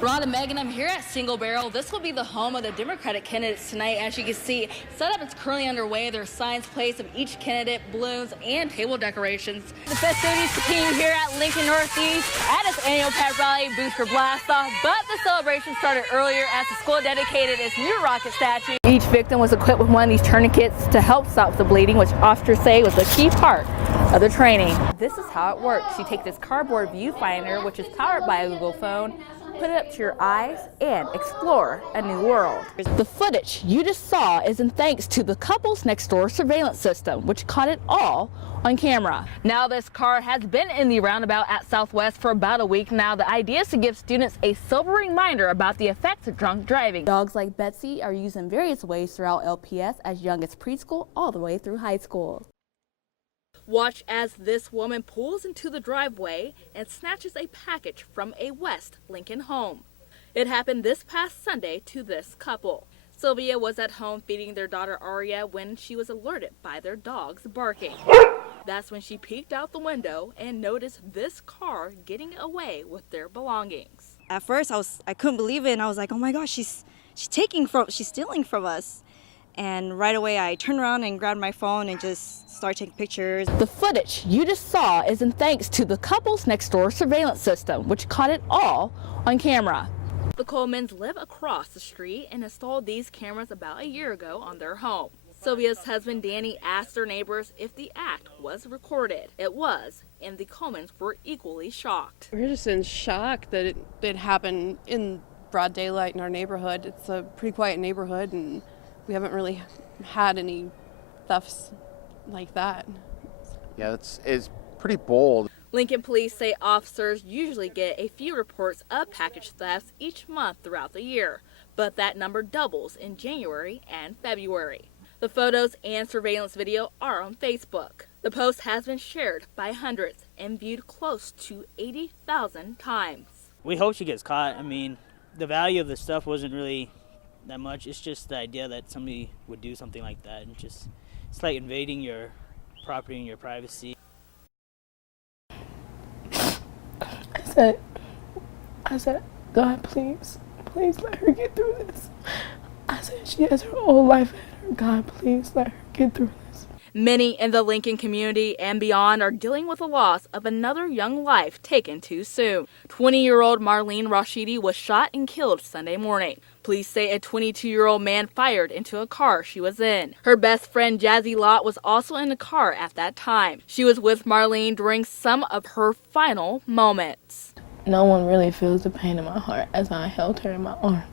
Ron and Megan, I'm here at Single Barrel. This will be the home of the Democratic candidates tonight. As you can see, setup is currently underway. There are signs placed of each candidate, balloons, and table decorations. The festivities continue here at Lincoln Northeast at its annual pep rally, Booster Blast Off. But the celebration started earlier as the school dedicated its new rocket statue. Each victim was equipped with one of these tourniquets to help stop the bleeding, which officers say was a key part of the training. This is how it works. You take this cardboard viewfinder, which is powered by a Google phone, put it up to your eyes and explore a new world. The footage you just saw is in thanks to the couple's next door surveillance system, which caught it all on camera. Now this car has been in the roundabout at Southwest for about a week now. The idea is to give students a sobering reminder about the effects of drunk driving. Dogs like Betsy are used in various ways throughout LPS, as young as preschool all the way through high school. Watch as this woman pulls into the driveway and snatches a package from a West Lincoln home. It happened this past Sunday to this couple. Sylvia was at home feeding their daughter Aria when she was alerted by their dogs barking. That's when she peeked out the window and noticed this car getting away with their belongings. At first I couldn't believe it, and I was like, oh my gosh, she's stealing from us. And right away I turned around and grabbed my phone and just started taking pictures. The footage you just saw is in thanks to the couple's next door surveillance system, which caught it all on camera. The Colemans live across the street and installed these cameras about a year ago on their home. Sylvia's husband Danny asked their neighbors if the act was recorded. It was, and the Colemans were equally shocked. We're just in shock that it happened in broad daylight in our neighborhood. It's a pretty quiet neighborhood, and we haven't really had any thefts like that. Yeah, it's pretty bold. Lincoln police say officers usually get a few reports of package thefts each month throughout the year, but that number doubles in January and February. The photos and surveillance video are on Facebook. The post has been shared by hundreds and viewed close to 80,000 times. We hope she gets caught. I mean, the value of the stuff wasn't really that much. It's just the idea that somebody would do something like that, and it's like invading your property and your privacy. I said, God, please let her get through this. I said, she has her whole life ahead of her. God, please let her get through this. Many in the Lincoln community and beyond are dealing with the loss of another young life taken too soon. 20-year-old Marlene Rashidi was shot and killed Sunday morning. Police say a 22-year-old man fired into a car she was in. Her best friend Jazzy Lott was also in the car at that time. She was with Marlene during some of her final moments. No one really feels the pain in my heart as I held her in my arms.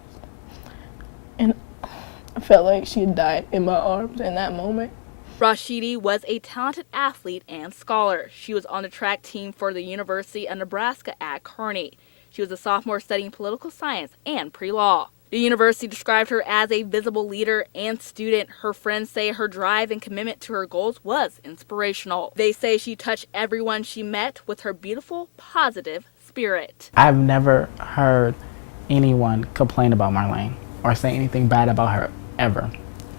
And I felt like she had died in my arms in that moment. Rashidi was a talented athlete and scholar. She was on the track team for the University of Nebraska at Kearney. She was a sophomore studying political science and pre-law. The university described her as a visible leader and student. Her friends say her drive and commitment to her goals was inspirational. They say she touched everyone she met with her beautiful, positive spirit. I've never heard anyone complain about Marlene or say anything bad about her, ever.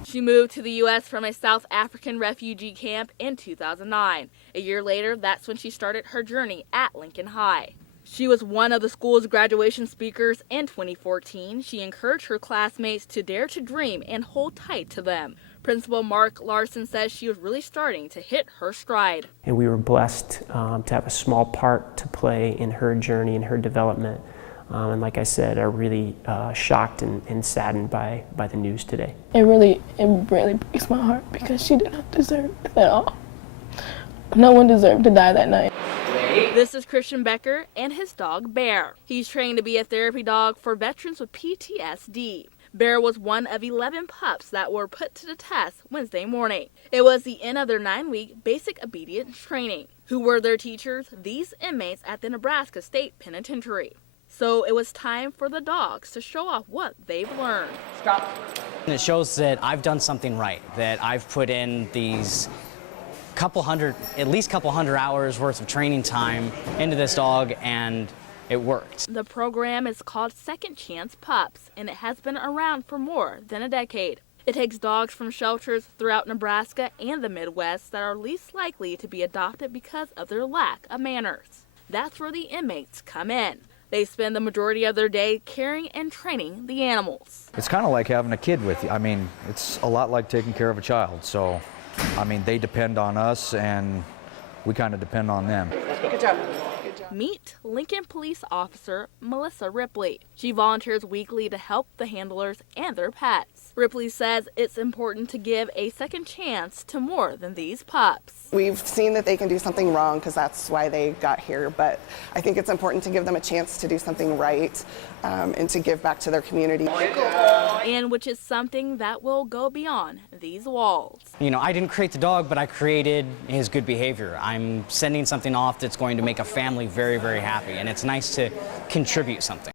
She moved to the U.S. from a South African refugee camp in 2009. A year later, that's when she started her journey at Lincoln High. She was one of the school's graduation speakers in 2014. She encouraged her classmates to dare to dream and hold tight to them. Principal Mark Larson says she was really starting to hit her stride. And we were blessed to have a small part to play in her journey and her development. And like I said, are really shocked and saddened by the news today. It really breaks my heart because she did not deserve it at all. No one deserved to die that night. This is Christian Becker and his dog Bear. He's trained to be a therapy dog for veterans with PTSD. Bear was one of 11 pups that were put to the test Wednesday morning. It was the end of their 9-week basic obedience training. Who were their teachers? These inmates at the Nebraska State Penitentiary. So it was time for the dogs to show off what they've learned. Stop. It shows that I've done something right, that I've put in these at least couple hundred hours worth of training time into this dog, and it worked. The program is called Second Chance Pups, and it has been around for more than a decade. It takes dogs from shelters throughout Nebraska and the Midwest that are least likely to be adopted because of their lack of manners. That's where the inmates come in. They spend the majority of their day caring and training the animals. It's kind of like having a kid with you. I mean, it's a lot like taking care of a child. So, I mean, they depend on us and we kind of depend on them. Good job. Meet Lincoln Police Officer Melissa Ripley. She volunteers weekly to help the handlers and their pets. Ripley says it's important to give a second chance to more than these pups. We've seen that they can do something wrong because that's why they got here, but I think it's important to give them a chance to do something right and to give back to their community. And which is something that will go beyond these walls. You know, I didn't create the dog, but I created his good behavior. I'm sending something off that's going to make a family very, very happy, and it's nice to contribute something.